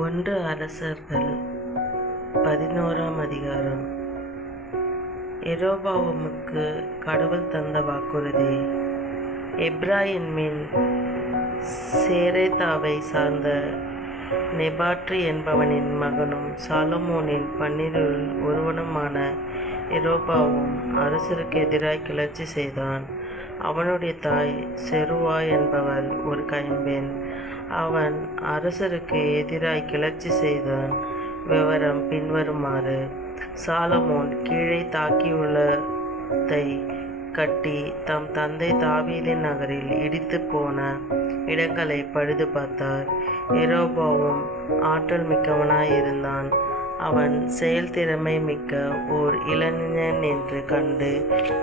ஒன்று அரசர்கள் 11ஆம் அதிகாரம். யெரொபெயாமுக்கு கடவுள் தந்த வாக்குறுதி. எப்பிராயீமின் சேரேதாவை சார்ந்த நெபாற்றி என்பவனின் மகனும் சாலொமோனின் 12 ஒருவனுமான யெரொபெயாம் அரசருக்கு எதிராய் கிளர்ச்சி செய்தான். அவனுடைய தாய் செருவா என்பவள் ஒரு கைம்பெண். அவன் அரசருக்கு எதிராய் கிளர்ச்சி செய்தான். விவரம் பின்வருமாறு: சாலமோன் கீழே தாக்கியுள்ளதை கட்டி தம் தந்தை தாவீதின் நகரில் இடித்து போன இடங்களை பழுது பார்த்தார். யெரொபெயாம் ஆற்றல் மிக்கவனாயிருந்தான். அவன் செயல்திறமை மிக்க ஓர் இளைஞன் என்று கண்டு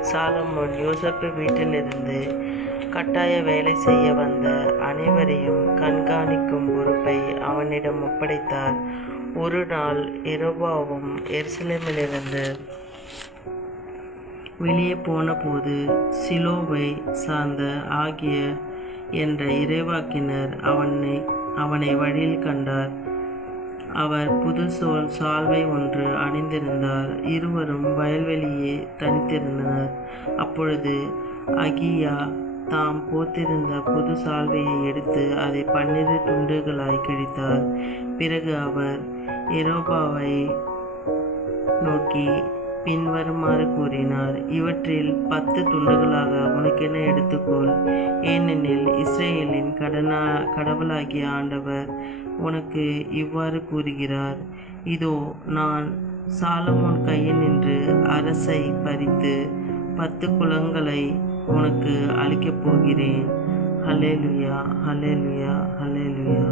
சாலமோன் யோசேப்பு வீட்டிலிருந்து கட்டாய வேலை செய்ய வந்த அனைவரையும் கண்காணிக்கும் பொறுப்பை அவனிடம் ஒப்படைத்தார். ஒரு நாள் யெரொபெயாம் எருசலேமிலிருந்து வெளியே போனபோது சீலோவை சார்ந்த ஆகிய என்ற இறைவாக்கினர் அவனை வழியில் கண்டார். அவர் புது சால்வை ஒன்று அணிந்திருந்தார். இருவரும் வயல்வெளியே தனித்திருந்தனர். அப்பொழுது அகியா தாம் போத்திருந்த புது சால்வையை எடுத்து அதை 12 துண்டுகளாய் கிழித்தார். பிறகு அவர் யெரொபெயாமை நோக்கி பின்வருமாறு கூறினார்: இவற்றில் 10 துண்டுகளாக உனக்கென எடுத்துக்கொள். ஏனெனில் இஸ்ரேலின் கடவுளாகிய ஆண்டவர் உனக்கு இவ்வாறு கூறுகிறார்: இதோ, நான் சாலமோன் கையில் நின்று அரசை பறித்து 10 குலங்களை உனக்கு அளிக்கப் போகிறேன். ஹல்லேலூயா, ஹல்லேலூயா, ஹல்லேலூயா.